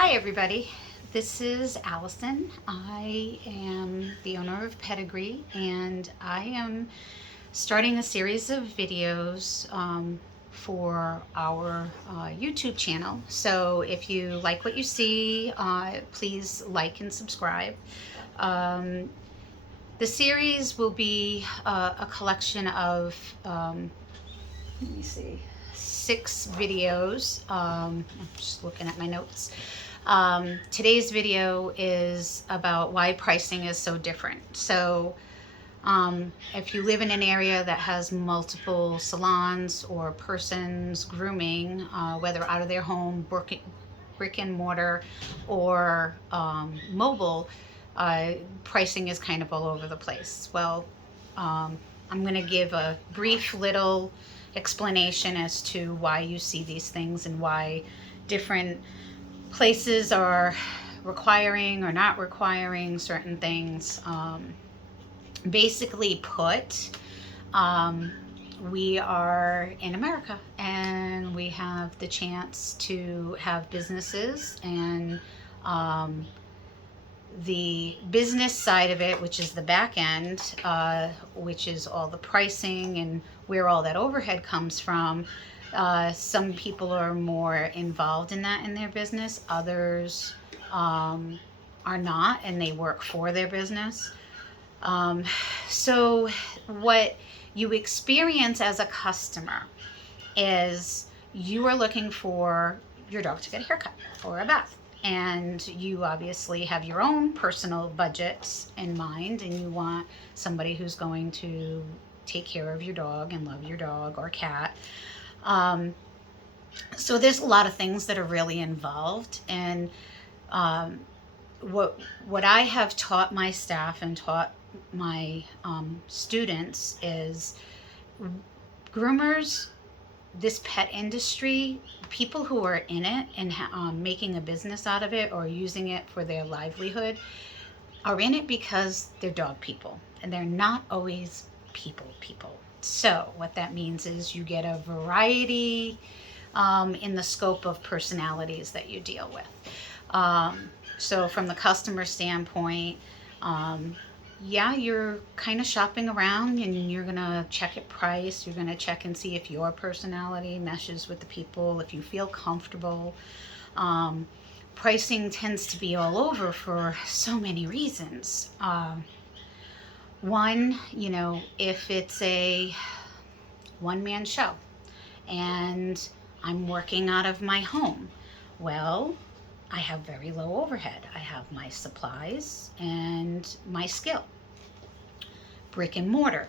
Hi everybody, this is Allison. I am the owner of Pedigree and I am starting a series of videos for our YouTube channel. So if you like what you see, please like and subscribe. Um, the series will be a collection of, let me see, 6 videos. I'm just looking at my notes. Today's video is about why pricing is so different. So if you live in an area that has multiple salons or persons grooming, whether out of their home, brick and mortar, or mobile, pricing is kind of all over the place. Well, I'm going to give a brief little explanation as to why you see these things and why different places are requiring or not requiring certain things. Basically put, we are in America and we have the chance to have businesses, and the business side of it, which is the back end, which is all the pricing and where all that overhead comes from. Some people are more involved in that in their business. Others are not, and they work for their business. So what you experience as a customer is you are looking for your dog to get a haircut or a bath. And you obviously have your own personal budgets in mind, and you want somebody who's going to take care of your dog and love your dog or cat. So there's a lot of things that are really involved. And what I have taught my staff and taught my students is groomers, this pet industry, people who are in it and making a business out of it or using it for their livelihood are in it because they're dog people, and they're not always people. So what that means is you get a variety in the scope of personalities that you deal with. So from the customer standpoint, yeah, you're kind of shopping around and you're going to check at price. You're going to check and see if your personality meshes with the people, if you feel comfortable. Pricing tends to be all over for so many reasons. One, if it's a one-man show and I'm working out of my home, well, I have very low overhead. I have my supplies and my skill. Brick and mortar,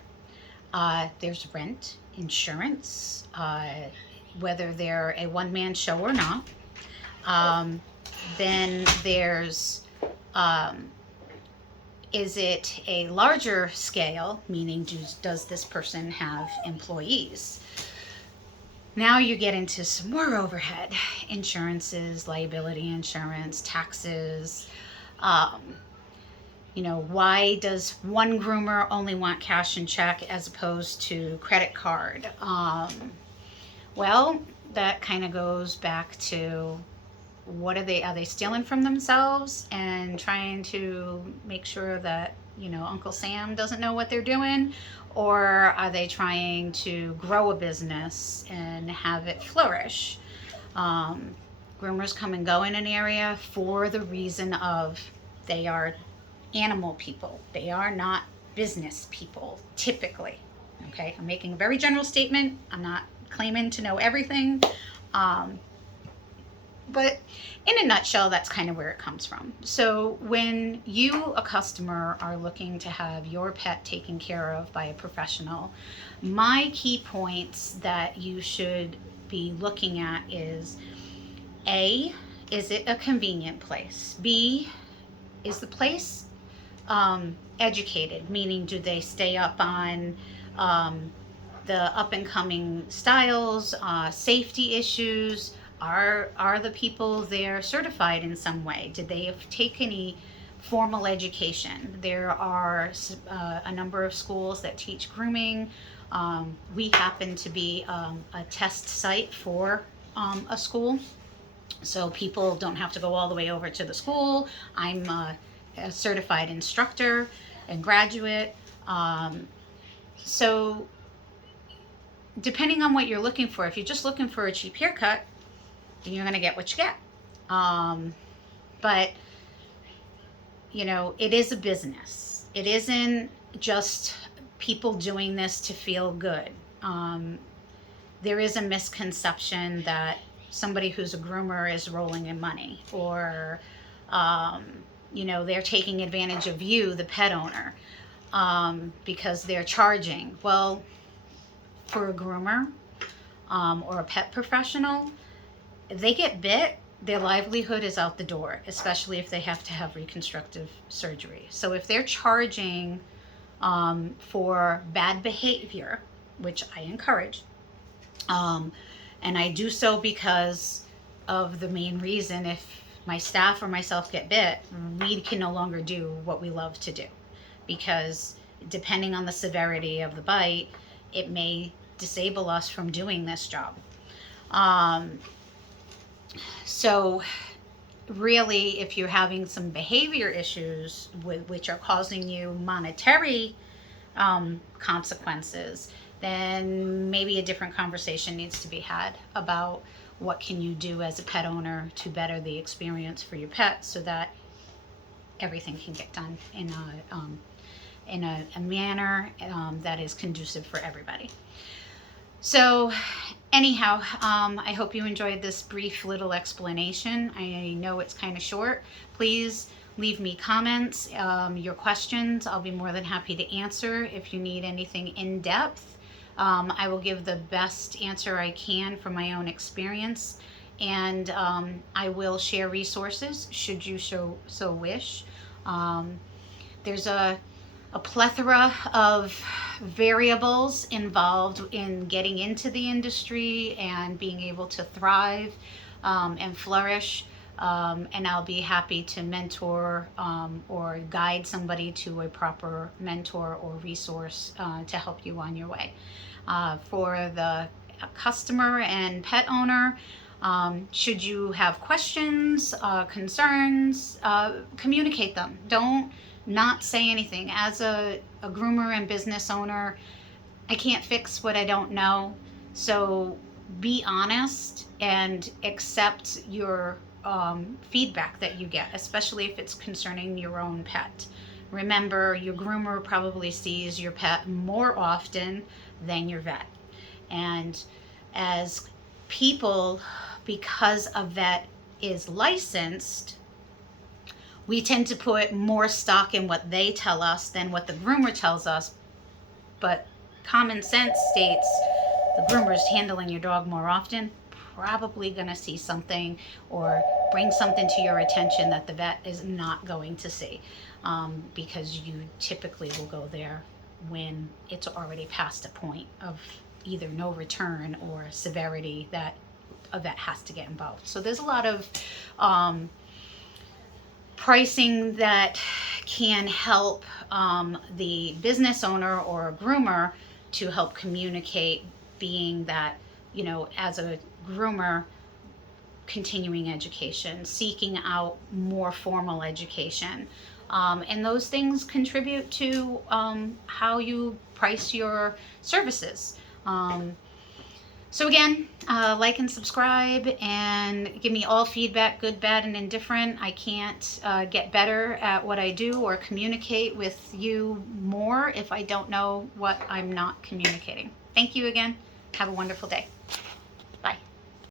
there's rent, insurance, whether they're a one-man show or not. Then there's, is it a larger scale, meaning does this person have employees? Now you get into some more overhead, insurances, liability insurance, taxes. Why does one groomer only want cash and check as opposed to credit card? Well, that kind of goes back to are they stealing from themselves and trying to make sure that, Uncle Sam doesn't know what they're doing? Or are they trying to grow a business and have it flourish? Groomers come and go in an area for the reason of they are animal people. They are not business people, typically. Okay, I'm making a very general statement. I'm not claiming to know everything. But in a nutshell, that's kind of where it comes from. So when you, a customer, are looking to have your pet taken care of by a professional, my key points that you should be looking at is A, is it a convenient place? B, is the place educated, meaning do they stay up on the up and coming styles, safety issues? Are the people there certified in some way? Did they take any formal education? There are a number of schools that teach grooming. We happen to be a test site for a school. so people don't have to go all the way over to the school. I'm a certified instructor and graduate. So depending on what you're looking for, if you're just looking for a cheap haircut, then you're going to get what you get. But, you know, it is a business. It isn't just people doing this to feel good. There is a misconception that somebody who's a groomer is rolling in money, or, you know, they're taking advantage of you, the pet owner, because they're charging. Well, for a groomer or a pet professional, if they get bit, their livelihood is out the door, especially if they have to have reconstructive surgery. So if they're charging for bad behavior, which I encourage, and I do so because of the main reason: if my staff or myself get bit, we can no longer do what we love to do, because depending on the severity of the bite, it may disable us from doing this job. So really, if you're having some behavior issues which are causing you monetary consequences, then maybe a different conversation needs to be had about what can you do as a pet owner to better the experience for your pet, so that everything can get done in a manner that is conducive for everybody. So anyhow, I hope you enjoyed this brief little explanation. I know it's kind of short. Please leave me comments, your questions. I'll be more than happy to answer. If you need anything in depth, I will give the best answer I can from my own experience. And I will share resources should you so wish. There's a plethora of variables involved in getting into the industry and being able to thrive and flourish. And I'll be happy to mentor or guide somebody to a proper mentor or resource to help you on your way. For the customer and pet owner, should you have questions, concerns, communicate them. Don't not say anything. As a groomer and business owner, I can't fix what I don't know. So be honest and accept your feedback that you get, especially if it's concerning your own pet. Remember, your groomer probably sees your pet more often than your vet. And as people, because a vet is licensed, we tend to put more stock in what they tell us than what the groomer tells us. But common sense states the groomer's handling your dog more often, probably going to see something or bring something to your attention that the vet is not going to see, because you typically will go there when it's already past a point of either no return or severity that a vet has to get involved. So there's a lot of pricing that can help the business owner or a groomer to help communicate, being that, you know, as a groomer, continuing education, seeking out more formal education. And those things contribute to how you price your services. So again, like and subscribe and give me all feedback, good, bad, and indifferent. I can't get better at what I do or communicate with you more if I don't know what I'm not communicating. Thank you again. Have a wonderful day.